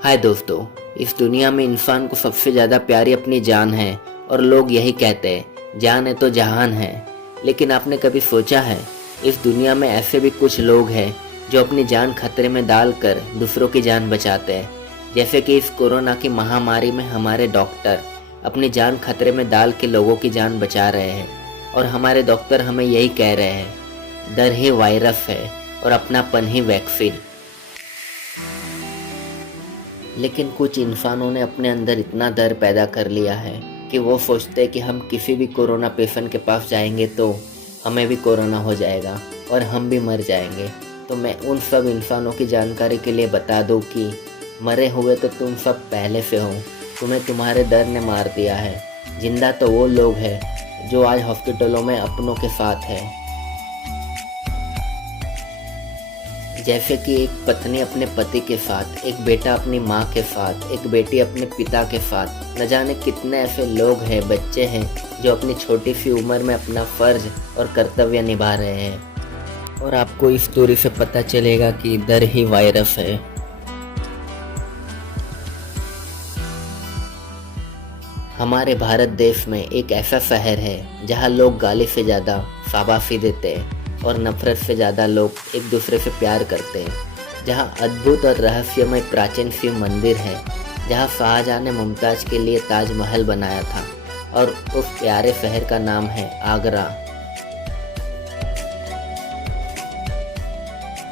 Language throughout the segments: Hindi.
हाय दोस्तों। इस दुनिया में इंसान को सबसे ज़्यादा प्यारी अपनी जान है और लोग यही कहते हैं, जान है तो जहान है। लेकिन आपने कभी सोचा है, इस दुनिया में ऐसे भी कुछ लोग हैं जो अपनी जान खतरे में डालकर दूसरों की जान बचाते हैं। जैसे कि इस कोरोना की महामारी में हमारे डॉक्टर अपनी जान खतरे में डाल के लोगों की जान बचा रहे हैं। और हमारे डॉक्टर हमें यही कह रहे हैं, डर ही वायरस है और अपनापन ही वैक्सीन। लेकिन कुछ इंसानों ने अपने अंदर इतना डर पैदा कर लिया है कि वो सोचते हैं कि हम किसी भी कोरोना पेशेंट के पास जाएंगे तो हमें भी कोरोना हो जाएगा और हम भी मर जाएंगे। तो मैं उन सब इंसानों की जानकारी के लिए बता दूं कि मरे हुए तो तुम सब पहले से हो, तुम्हें तुम्हारे डर ने मार दिया है। जिंदा तो वो लोग हैं जो आज हॉस्पिटलों में अपनों के साथ है। जैसे कि एक पत्नी अपने पति के साथ, एक बेटा अपनी माँ के साथ, एक बेटी अपने पिता के साथ। न जाने कितने ऐसे लोग हैं, बच्चे हैं जो अपनी छोटी सी उम्र में अपना फर्ज और कर्तव्य निभा रहे हैं। और आपको इस स्टोरी से पता चलेगा कि डर ही वायरस है। हमारे भारत देश में एक ऐसा शहर है जहाँ लोग गाली से ज़्यादा शाबाशी देते हैं और नफरत से ज़्यादा लोग एक दूसरे से प्यार करते हैं। जहाँ अद्भुत और रहस्यमय प्राचीन शिव मंदिर है, जहाँ शाहजहाँ ने मुमताज़ के लिए ताजमहल बनाया था, और उस प्यारे शहर का नाम है आगरा।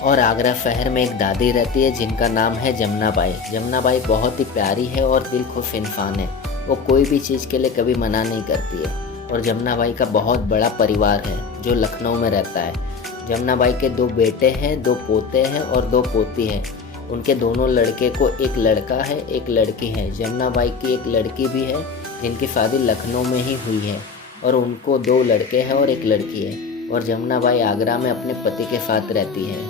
और आगरा शहर में एक दादी रहती है जिनका नाम है जमुना बाई। जमुना बाई बहुत ही प्यारी है और दिल खुश इंसान है। वो कोई भी चीज़ के लिए कभी मना नहीं करती है। और जमुना बाई का बहुत बड़ा परिवार है जो लखनऊ में रहता है। जमुना बाई के 2 बेटे हैं, 2 पोते हैं और 2 पोती हैं। उनके दोनों लड़के को एक लड़का है, एक लड़की है। जमुना बाई की एक लड़की भी है जिनकी शादी लखनऊ में ही हुई है, और उनको 2 लड़के हैं और एक लड़की है। और जमुना बाई आगरा में अपने पति के साथ रहती है।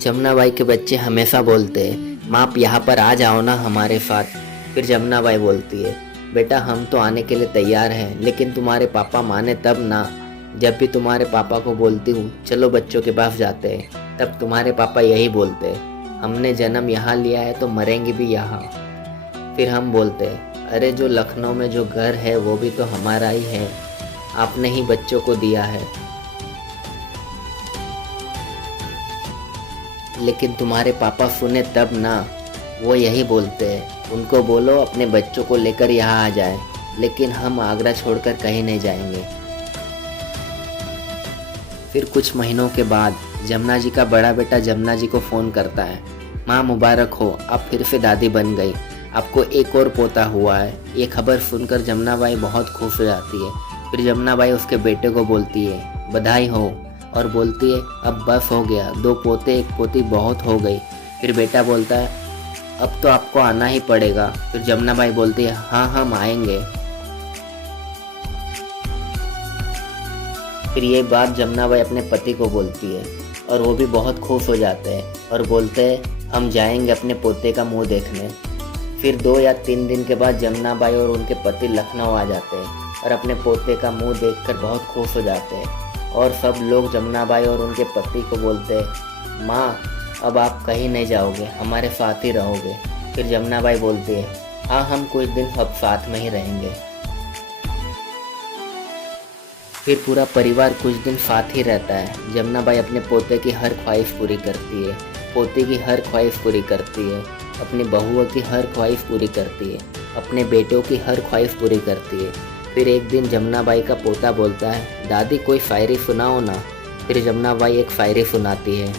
जमुना बाई के बच्चे हमेशा बोलते हैं, माँ आप यहाँ पर आ जाओ ना हमारे साथ। फिर जमुना बाई बोलती है, बेटा हम तो आने के लिए तैयार हैं, लेकिन तुम्हारे पापा माने तब ना। जब भी तुम्हारे पापा को बोलती हूँ चलो बच्चों के पास जाते हैं, तब तुम्हारे पापा यही बोलते हैं, हमने जन्म यहाँ लिया है तो मरेंगे भी यहाँ। फिर हम बोलते हैं, अरे जो लखनऊ में जो घर है वो भी तो हमारा ही है, आपने ही बच्चों को दिया है। लेकिन तुम्हारे पापा सुने तब ना। वो यही बोलते हैं, उनको बोलो अपने बच्चों को लेकर यहाँ आ जाए, लेकिन हम आगरा छोड़कर कहीं नहीं जाएंगे। फिर कुछ महीनों के बाद जमुना जी का बड़ा बेटा जमुना जी को फ़ोन करता है, माँ मुबारक हो, आप फिर से दादी बन गई, आपको एक और पोता हुआ है। ये खबर सुनकर जमुना बाई बहुत खुश हो जाती है। फिर जमुना बाई उसके बेटे को बोलती है, बधाई हो, और बोलती है अब बस हो गया, 2 पोते 1 पोती बहुत हो गई। फिर बेटा बोलता है अब तो आपको आना ही पड़ेगा। फिर जमुना बाई बोलती है, हाँ हम आएंगे। फिर ये बात जमुना बाई अपने पति को बोलती है और वो भी बहुत खुश हो जाते हैं और बोलते हैं हम जाएंगे अपने पोते का मुंह देखने। फिर 2 या 3 दिन के बाद जमुना बाई और उनके पति लखनऊ आ जाते हैं और अपने पोते का मुंह देखकर बहुत खुश हो जाते हैं। और सब लोग जमुना बाई और उनके पति को बोलते हैं, माँ अब आप कहीं नहीं जाओगे, हमारे साथ ही रहोगे। फिर जमुना बाई बोलती है, हाँ हम कुछ दिन सब साथ में ही रहेंगे। फिर पूरा परिवार कुछ दिन साथ ही रहता है। जमुना बाई अपने पोते की हर ख्वाहिश पूरी करती है, पोती की हर ख्वाहिश पूरी करती है, अपनी बहुओं की हर ख्वाहिश पूरी करती है, अपने बेटों की हर ख्वाहिश पूरी करती है। फिर एक दिन जमुना बाई का पोता बोलता है, दादी कोई शायरी सुनाओ ना। फिर जमुना बाई एक शायरी सुनाती है,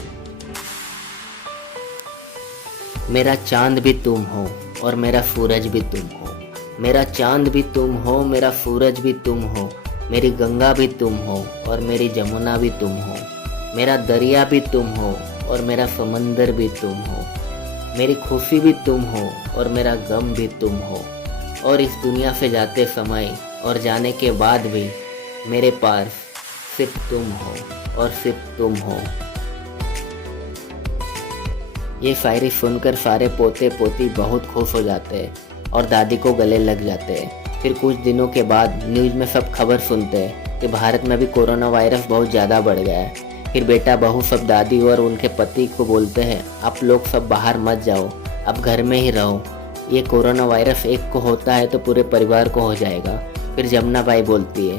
मेरा चांद भी तुम हो और मेरा सूरज भी तुम हो, मेरा चांद भी तुम हो, मेरा सूरज भी तुम हो, मेरी गंगा भी तुम हो और मेरी जमुना भी तुम हो, मेरा दरिया भी तुम हो और मेरा समंदर भी तुम हो, मेरी खुशी भी तुम हो और मेरा गम भी तुम हो। और इस दुनिया से जाते समय और जाने के बाद भी मेरे पास सिर्फ तुम हो और सिर्फ तुम हो। ये शायरी सुनकर सारे पोते पोती बहुत खुश हो जाते हैं और दादी को गले लग जाते हैं। फिर कुछ दिनों के बाद न्यूज़ में सब खबर सुनते हैं कि भारत में भी कोरोना वायरस बहुत ज़्यादा बढ़ गया है। फिर बेटा बहू सब दादी और उनके पति को बोलते हैं, आप लोग सब बाहर मत जाओ, अब घर में ही रहो, ये कोरोना वायरस एक को होता है तो पूरे परिवार को हो जाएगा। फिर जमुना बाई बोलती है,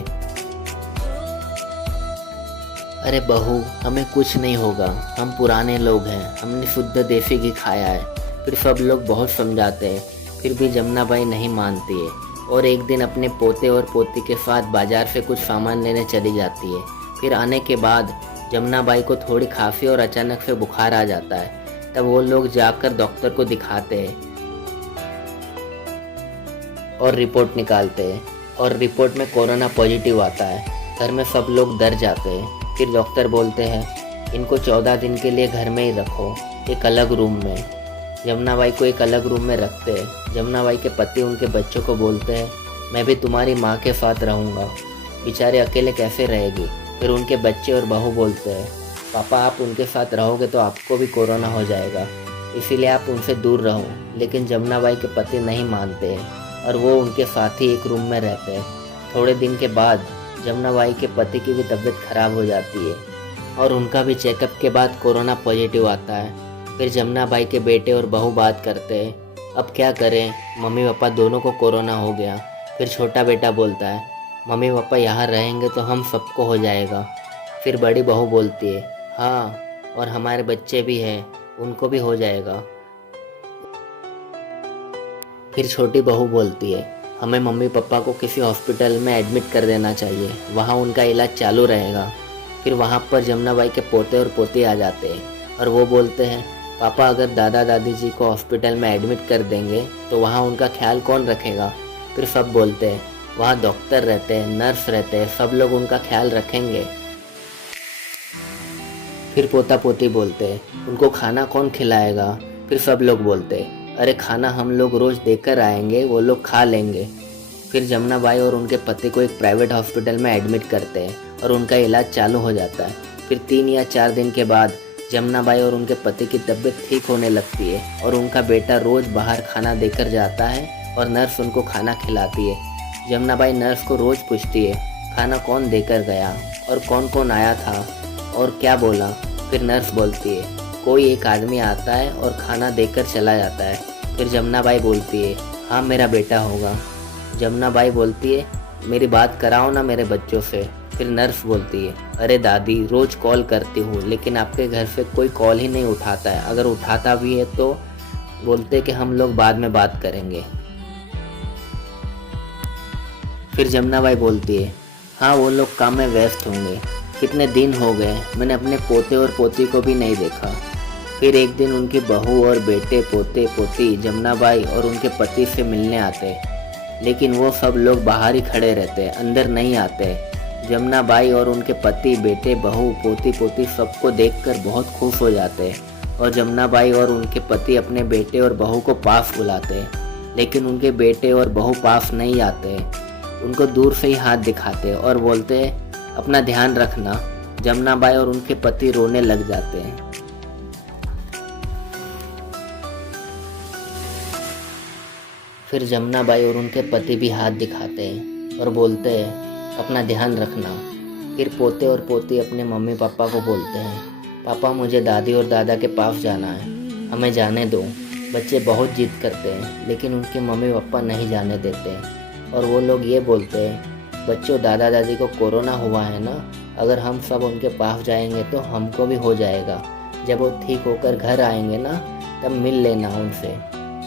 अरे बहू हमें कुछ नहीं होगा, हम पुराने लोग हैं, हमने शुद्ध देसी घी खाया है। फिर सब लोग बहुत समझाते हैं, फिर भी जमुना बाई नहीं मानती है और एक दिन अपने पोते और पोती के साथ बाजार से कुछ सामान लेने चली जाती है। फिर आने के बाद जमुना बाई को थोड़ी खांसी और अचानक से बुखार आ जाता है। तब वो लोग जाकर डॉक्टर को दिखाते हैं और रिपोर्ट निकालते हैं और रिपोर्ट में कोरोना पॉजिटिव आता है। घर में सब लोग डर जाते हैं। फिर डॉक्टर बोलते हैं, इनको 14 दिन के लिए घर में ही रखो, एक अलग रूम में। जमुना बाई को एक अलग रूम में रखते हैं। जमुना बाई के पति उनके बच्चों को बोलते हैं, मैं भी तुम्हारी माँ के साथ रहूँगा, बेचारे अकेले कैसे रहेगी। फिर उनके बच्चे और बहू बोलते हैं, पापा आप उनके साथ रहोगे तो आपको भी कोरोना हो जाएगा, इसीलिए आप उनसे दूर रहो। लेकिन जमुना बाई के पति नहीं मानते हैं और वो उनके साथ ही एक रूम में रहते हैं। थोड़े दिन के बाद जमुना बाई के पति की भी तबीयत खराब हो जाती है और उनका भी चेकअप के बाद कोरोना पॉजिटिव आता है। फिर जमुना बाई के बेटे और बहू बात करते हैं, अब क्या करें, मम्मी पापा दोनों को कोरोना हो गया। फिर छोटा बेटा बोलता है, मम्मी पापा यहाँ रहेंगे तो हम सबको हो जाएगा। फिर बड़ी बहू बोलती है, हाँ और हमारे बच्चे भी हैं, उनको भी हो जाएगा। फिर छोटी बहू बोलती है, हमें मम्मी पापा को किसी हॉस्पिटल में एडमिट कर देना चाहिए, वहाँ उनका इलाज चालू रहेगा। फिर वहाँ पर जमुना बाई के पोते और पोती आ जाते हैं और वो बोलते हैं, पापा अगर दादा दादी जी को हॉस्पिटल में एडमिट कर देंगे तो वहाँ उनका ख्याल कौन रखेगा। फिर सब बोलते हैं, वहाँ डॉक्टर रहते हैं, नर्स रहते हैं, सब लोग उनका ख्याल रखेंगे। फिर पोता पोती बोलते हैं, उनको खाना कौन खिलाएगा। फिर सब लोग बोलते हैं, अरे खाना हम लोग रोज़ देकर आएंगे, वो लोग खा लेंगे। फिर जमुना बाई और उनके पति को एक प्राइवेट हॉस्पिटल में एडमिट करते हैं और उनका इलाज चालू हो जाता है। फिर 3 या 4 दिन के बाद जमुना बाई और उनके पति की तबीयत ठीक होने लगती है और उनका बेटा रोज़ बाहर खाना देकर जाता है और नर्स उनको खाना खिलाती है। जमुना बाई नर्स को रोज़ पूछती है, खाना कौन देकर गया और कौन कौन आया था और क्या बोला। फिर नर्स बोलती है, कोई एक आदमी आता है और खाना देकर चला जाता है। फिर जमुना बाई बोलती है, हाँ मेरा बेटा होगा। जमुना बाई बोलती है, मेरी बात कराओ ना मेरे बच्चों से। फिर नर्स बोलती है, अरे दादी रोज़ कॉल करती हूँ लेकिन आपके घर से कोई कॉल ही नहीं उठाता है, अगर उठाता भी है तो बोलते कि हम लोग बाद में बात करेंगे। फिर जमुना बाई बोलती है, हाँ वो लोग काम में व्यस्त होंगे, कितने दिन हो गए मैंने अपने पोते और पोती को भी नहीं देखा। फिर एक दिन उनकी बहू और बेटे पोते पोती जमुना बाई और उनके पति से मिलने आते, लेकिन वो सब लोग बाहर ही खड़े रहते, अंदर नहीं आते। जमुना बाई और उनके पति बेटे बहू पोती पोती सबको देखकर बहुत खुश हो जाते और जमुना बाई और उनके पति अपने बेटे और बहू को पास बुलाते, लेकिन उनके बेटे और बहू पास नहीं आते, उनको दूर से ही हाथ दिखाते और बोलते अपना ध्यान रखना। जमुना बाई और उनके पति रोने लग जाते हैं। फिर जमुना बाई और उनके पति भी हाथ दिखाते हैं और बोलते हैं अपना ध्यान रखना। फिर पोते और पोती अपने मम्मी पापा को बोलते हैं, पापा मुझे दादी और दादा के पास जाना है, हमें जाने दो। बच्चे बहुत जिद करते हैं लेकिन उनके मम्मी पापा नहीं जाने देते और वो लोग ये बोलते हैं, बच्चों दादा दादी को कोरोना हुआ है ना, अगर हम सब उनके पास जाएंगे तो हमको भी हो जाएगा, जब वो ठीक होकर घर आएंगे ना तब मिल लेना उनसे।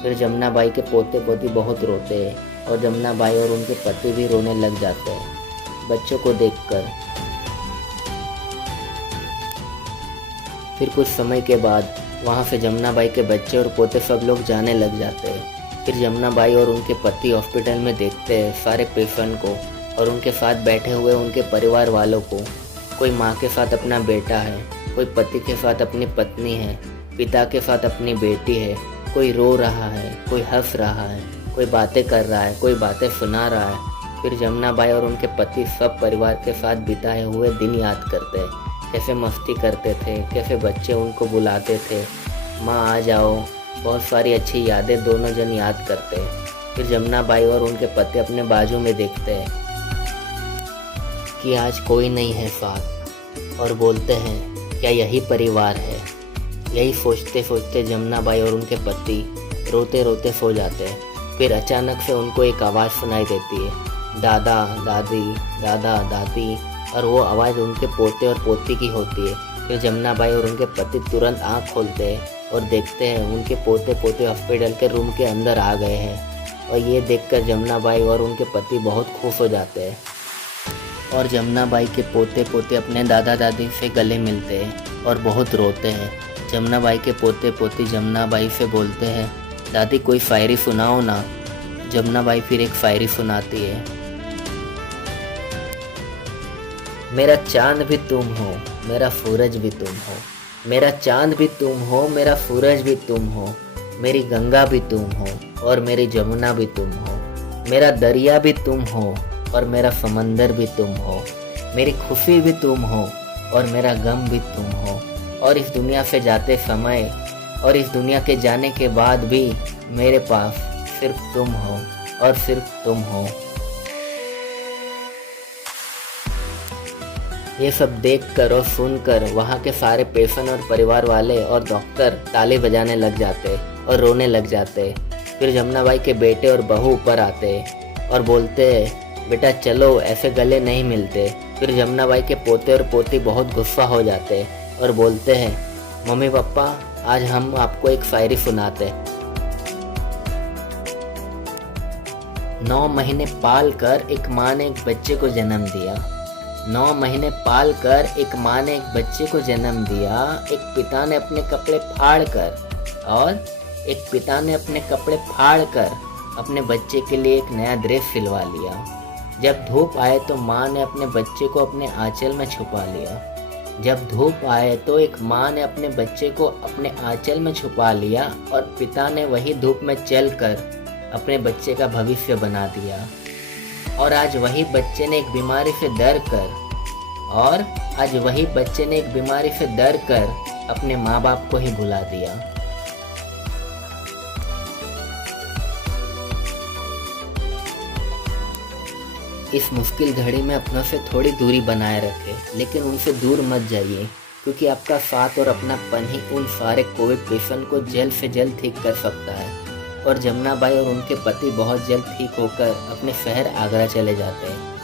फिर जमुना बाई के पोते पोती बहुत रोते हैं और जमुना बाई और उनके पति भी रोने लग जाते हैं बच्चों को देखकर। फिर कुछ समय के बाद वहाँ से जमुना बाई के बच्चे और पोते सब लोग जाने लग जाते हैं। फिर जमुना बाई और उनके पति हॉस्पिटल में देखते हैं सारे पेशेंट को और उनके साथ बैठे हुए उनके परिवार वालों को। कोई माँ के साथ अपना बेटा है, कोई पति के साथ अपनी पत्नी है, पिता के साथ अपनी बेटी है, कोई रो रहा है, कोई हंस रहा है, कोई बातें कर रहा है, कोई बातें सुना रहा है। फिर जमुना बाई और उनके पति सब परिवार के साथ बिताए हुए दिन याद करते हैं, कैसे मस्ती करते थे, कैसे बच्चे उनको बुलाते थे, माँ आ जाओ, बहुत सारी अच्छी यादें दोनों जन याद करते हैं। फिर जमुना बाई और उनके पति अपने बाजू में देखते हैं कि आज कोई नहीं है साथ और बोलते हैं क्या यही परिवार है? यही सोचते सोचते जमुना बाई और उनके पति रोते रोते सो जाते हैं। फिर अचानक से उनको एक आवाज़ सुनाई देती है, दादा दादी, दादा दादी, और वो आवाज़ उनके पोते और पोती की होती है। फिर जमुना बाई और उनके पति तुरंत आँख खोलते हैं और देखते हैं उनके पोते पोते हॉस्पिटल के रूम के अंदर आ गए हैं। और ये देखकर जमुना बाई और उनके पति बहुत खुश हो जाते हैं। और जमुना बाई के पोते पोते अपने दादा दादी से गले मिलते हैं और बहुत रोते हैं। जमुना बाई के पोते पोती जमुना बाई से बोलते हैं, दादी कोई शायरी सुनाओ ना। जमुना बाई फिर एक शायरी सुनाती है, मेरा चांद भी तुम हो, मेरा सूरज भी तुम हो, मेरा चांद भी तुम हो, मेरा सूरज भी तुम हो, मेरी गंगा भी तुम हो और मेरी जमुना भी तुम हो, मेरा दरिया भी तुम हो और मेरा समंदर भी तुम हो, मेरी खुशी भी तुम हो और मेरा गम भी तुम हो। और इस दुनिया से जाते समय और इस दुनिया के जाने के बाद भी मेरे पास सिर्फ तुम हो और सिर्फ तुम हो। ये सब देखकर और सुनकर वहाँ के सारे पेशेंट और परिवार वाले और डॉक्टर ताली बजाने लग जाते और रोने लग जाते। फिर जमुना बाई के बेटे और बहू ऊपर आते और बोलते, बेटा चलो, ऐसे गले नहीं मिलते। फिर जमुना बाई के पोते और पोती बहुत गुस्सा हो जाते और बोलते हैं, मम्मी पापा आज हम आपको एक शायरी सुनाते। 9 महीने पाल कर एक माँ ने एक बच्चे को जन्म दिया। 9 महीने पाल कर एक माँ ने एक बच्चे को जन्म दिया। एक पिता ने अपने कपड़े फाड़ कर अपने बच्चे के लिए एक नया ड्रेस सिलवा लिया। जब धूप आए तो माँ ने अपने बच्चे को अपने आंचल में छुपा लिया। जब धूप आए तो एक माँ ने अपने बच्चे को अपने आंचल में छुपा लिया और पिता ने वही धूप में चलकर अपने बच्चे का भविष्य बना दिया। और आज वही बच्चे ने एक बीमारी से डर कर अपने माँ बाप को ही भुला दिया। इस मुश्किल घड़ी में अपनों से थोड़ी दूरी बनाए रखें, लेकिन उनसे दूर मत जाइए, क्योंकि आपका साथ और अपनापन ही उन सारे कोविड पेशेंट को जल्द से जल्द ठीक कर सकता है। और जमुना बाई और उनके पति बहुत जल्द ठीक होकर अपने शहर आगरा चले जाते हैं।